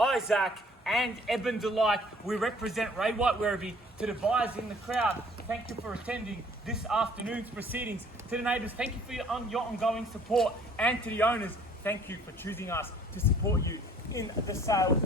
Isaac, and Eben Delight. We represent Ray White Werribee. To the buyers in the crowd, thank you for attending this afternoon's proceedings. To the neighbours, thank you for your ongoing support. And to the owners, thank you for choosing us to support you in the sale of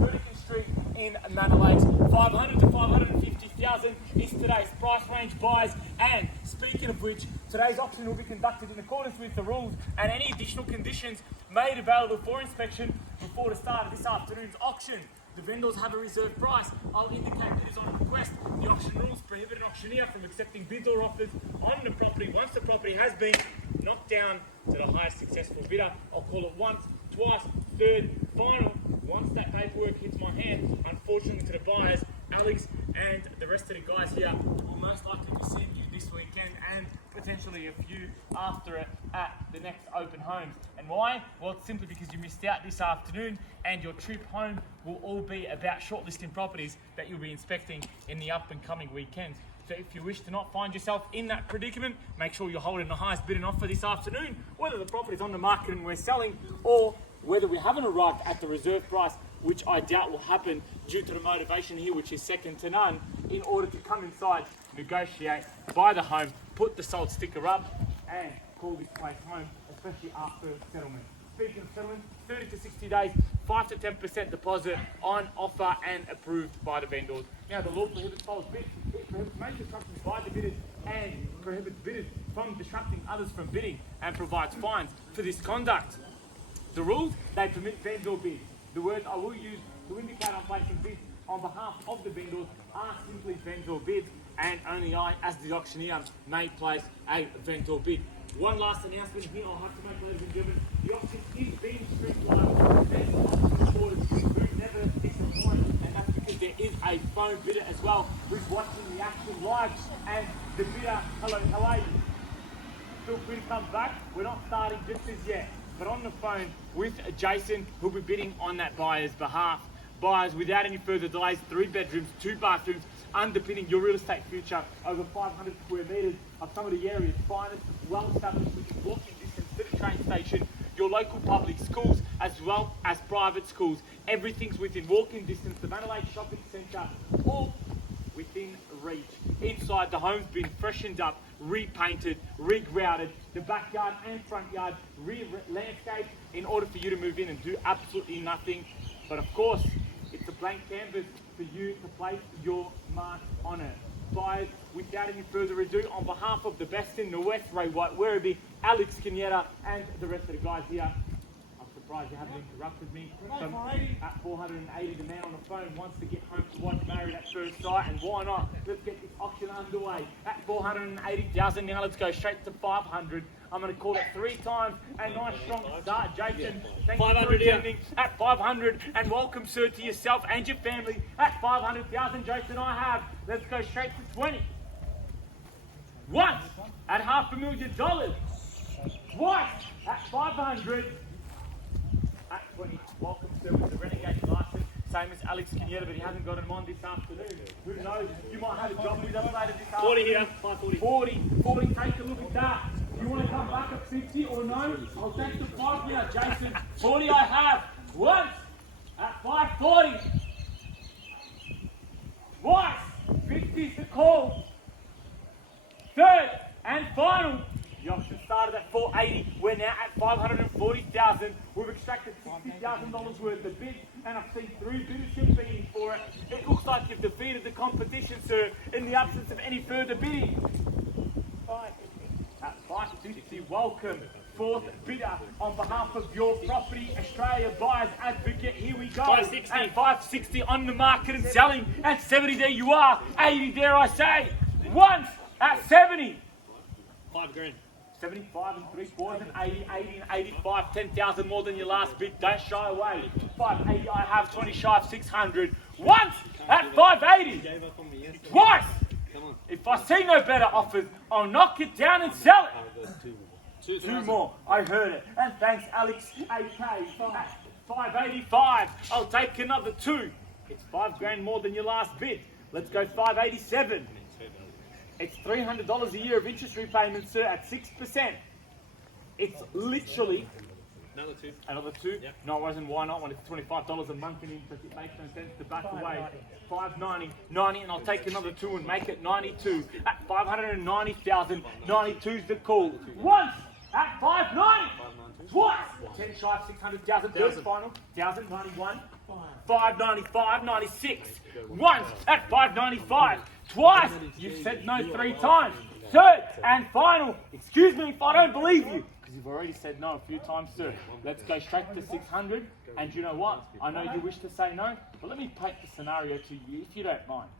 Hurricane Street in Manor Lakes. 500 to 550,000 is today's price range buys. And speaking of which, today's auction will be conducted in accordance with the rules and any additional conditions made available for inspection before the start of this afternoon's auction. The vendors have a reserve price. I'll indicate bidders on request. The auction rules prohibit an auctioneer from accepting bids or offers on the property once the property has been knocked down to the highest successful bidder. I'll call it once, twice, third, final. Once that paperwork hits my hand, unfortunately to the buyers, Alex and the rest of the guys here will most likely be seeing you this weekend and potentially a few after it at the next open homes. And why? Well, it's simply because you missed out this afternoon and your trip home will all be about shortlisting properties that you'll be inspecting in the up and coming weekends. So if you wish to not find yourself in that predicament, make sure you're holding the highest bid and offer this afternoon, whether the property's on the market and we're selling, or whether we haven't arrived at the reserve price, which I doubt will happen due to the motivation here, which is second to none, in order to come inside, negotiate, buy the home, put the sold sticker up, and call this place home, especially after settlement. Speaking of settlement, 30 to 60 days, 5 to 10% deposit on offer and approved by the vendors. Now, the law prohibits false bids. It prohibits major disruptions by the bidders and prohibits bidders from disrupting others from bidding and provides fines for this conduct. The rules, they permit vendor bids. The words I will use to indicate I'm placing bids on behalf of the vendors are simply vendor bids, and only I, as the auctioneer, may place a vendor bid. One last announcement here I'll have to make, ladies and gentlemen. The auction is being streamlined and auction reporters who never disappoint, and that's because there is a phone bidder as well who's watching the action live. And the bidder, hello, how are you? Feel free to come back. We're not starting just as yet, but on the phone with Jason, who'll be bidding on that buyer's behalf. Buyers, without any further delays, 3 bedrooms, 2 bathrooms, underpinning your real estate future, over 500 square metres of some of the area's finest, well-established within walking distance to the train station, your local public schools, as well as private schools. Everything's within walking distance, the Manor Lakes Shopping Centre, all within reach. Inside, the home's been freshened up, repainted, re-grouted, the backyard and front yard re-landscaped in order for you to move in and do absolutely nothing. But of course, it's a blank canvas for you to place your mark on it. Buyers, without any further ado, on behalf of the best in the West, Ray White Werribee, Alex Kenyatta, and the rest of the guys here, I'm surprised you haven't interrupted me. At 480, the man on the phone wants to get home to watch Married at First Sight, and why not? Let's get this auction underway. At 480,000, now let's go straight to 500. I'm going to call it 3 times. A nice strong start, Jason. Thank you for attending at 500, and welcome, sir, to yourself and your family. At 500,000, Jason, I have. Let's go straight to 20. Once at $500,000. Twice at 500. At 20. Welcome, sir, with the Renegade license. Same as Alex Kenyatta, but he hasn't got him on this afternoon. Who knows? You might have a job with us later this afternoon. 40 here, 540. 40, take a look at that. You want to come back at 50 or no? I'll take the 5 here, Jason. 40 I have. Once at 540. Twice. 50's the call. Third and final. The auction started at 480. We're now at 540,000. We've extracted $60,000 worth of bids, and I've seen 3 bidders competing for it. It looks like you've defeated the competition, sir, in the absence of any further bidding. At 550, welcome. 4th bidder on behalf of Your Property Australia Buyers Advocate. Here we go. 560. At 560 on the market and selling. At 70, there you are. 80, dare I say. Once at 70. 5 grand. 75 and 3/4 and 80, 80 and 85, 10,000 more than your last bid. Don't shy away. 580, I have 20 shy of 600. Once at 580. Twice. If I see no better offers, I'll knock it down and sell it. 2 more. I heard it. And thanks, Alex. AK at 585. I'll take another 2. It's 5 grand more than your last bid. Let's go 587. It's $300 a year of interest repayments, sir, at 6%. It's literally Another 2. Another 2? Yep. No worries, and why not when it's $25 a month and it makes no sense to back away. $590, 90, and I'll take another 2 and make it 92. At 590,000, 92's the call. Once at 590, twice. 10 shy of 600,000. Third final, 1,091. 595, 96. Once at 595. Twice. You've said no 3 times. Third and final. Excuse me if I don't believe you, because you've already said no a few times, sir. Let's go straight to 600. And you know what? I know you wish to say no, but let me paint the scenario to you, if you don't mind.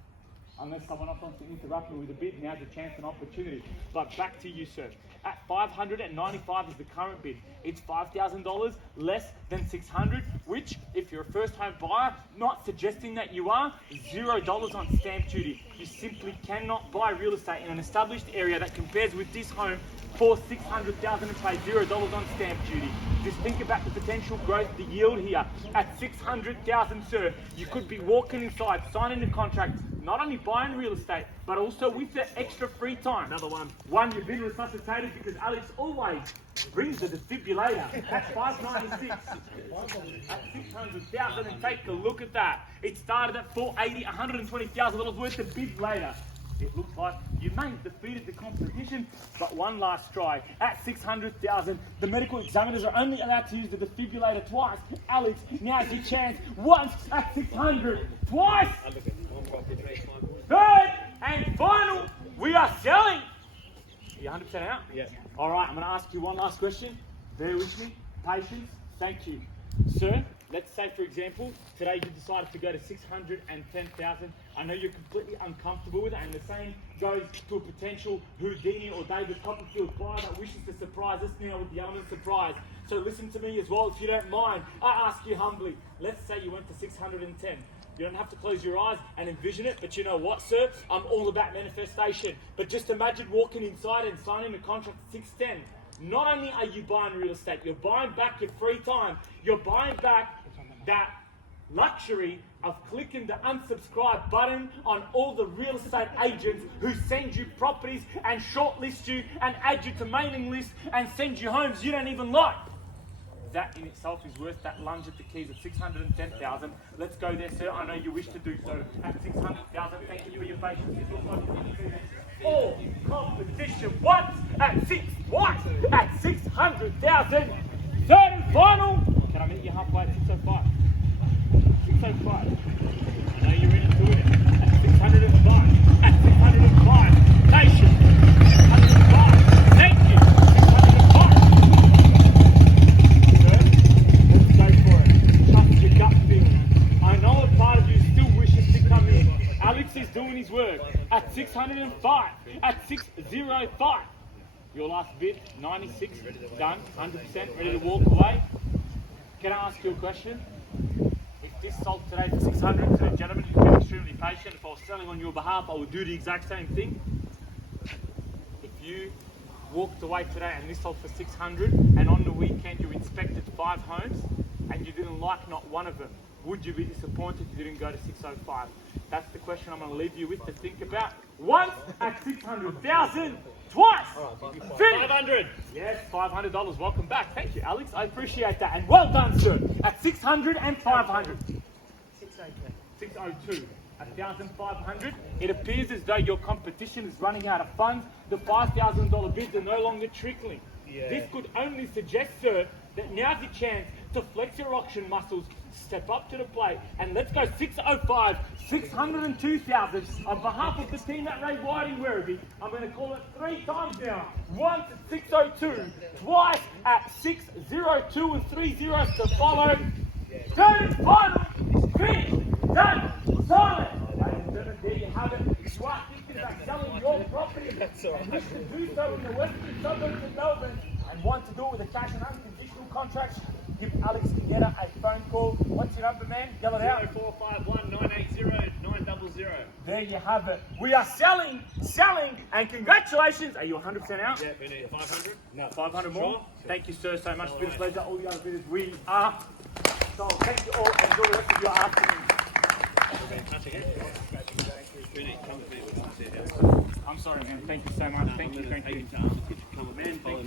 Unless someone else wants to interrupt me with a bid, now's a chance and opportunity. But back to you, sir. At 595 is the current bid. It's $5,000 less than 600, which, if you're a first-home buyer, not suggesting that you are, $0 on stamp duty. You simply cannot buy real estate in an established area that compares with this home for $600,000 and pay $0 on stamp duty. Just think about the potential growth, the yield here. At $600,000, sir, you could be walking inside, signing a contract, not only buying real estate, but also with the extra free time. Another 1. You've been resuscitated because Alex always brings the defibrillator. That's 596. At 600,000, and take a look at that. It started at 480, $120,000 worth of bids later. It looks like you may have defeated the competition, but one last try. At 600,000, the medical examiners are only allowed to use the defibrillator twice. Alex, now's your chance. Once at 600, twice. Third and final, we are selling. Are you 100% out? Yeah. All right, I'm going to ask you one last question. Bear with me. Patience. Thank you. Sir, let's say, for example, today you decided to go to 610,000. I know you're completely uncomfortable with it, and the same goes to a potential Houdini or David Copperfield buyer that wishes to surprise us now with the element of surprise. So listen to me as well, if you don't mind. I ask you humbly, let's say you went to 610. You don't have to close your eyes and envision it, but you know what, sir? I'm all about manifestation. But just imagine walking inside and signing a contract at 610. Not only are you buying real estate, you're buying back your free time. You're buying back that luxury of clicking the unsubscribe button on all the real estate agents who send you properties and shortlist you and add you to mailing lists and send you homes you don't even like. That in itself is worth that lunge at the keys of 610,000. Let's go there, sir. I know you wish to do so. At 600,000, thank you for your patience. All competition once at 600,000. Third and final. Can I meet you halfway at 605? 605. I know you're in it to win it. At 605. At 605. Nation. 605. Thank you. 605. Let's go for it. Trust your gut feeling. I know a part of you still wishes to come in. Alex is doing his work. At 605. At 605. Your last bid, 96, done, 100%, ready to walk away. Can I ask you a question? If this sold today for 600 to a gentleman who's been extremely patient, if I was selling on your behalf, I would do the exact same thing. If you walked away today and this sold for 600, and on the weekend you inspected 5 homes and you didn't like not one of them, would you be disappointed you didn't go to 605? That's the question I'm going to leave you with to think about. Once at 600,000, twice. Finish. 500. Yes, $500. Welcome back. Thank you, Alex. I appreciate that. And well done, sir. At 600 and 500. 602. 1,500. It appears as though your competition is running out of funds. The $5,000 bids are no longer trickling. Yeah. This could only suggest, sir, that now's your chance to flex your auction muscles, step up to the plate, and let's go 605, 602,000. On behalf of the team at Ray Whiting Werribee, I'm going to call it 3 times now. Once at 602, twice at 602, and 3 zeros to follow. Third and final, finished, done, silent. Ladies and gentlemen, there you have it. You are thinking about selling your property and wish to do so in the western suburbs of Melbourne and want to do it with a cash and unconditional contract. Give Alex Guetta a phone call. What's your number, man? Yell it out. 0451 980 900. There you have it. We are selling, and congratulations. Are you 100% out? Yeah, we need 500. No, 500 more? Sure. Thank you, sir, so much. It's been a pleasure. All the other bidders, we are. So thank you all, and enjoy the rest of your afternoon. I'm sorry, man. Thank you so much. Thank you. Man, thank you.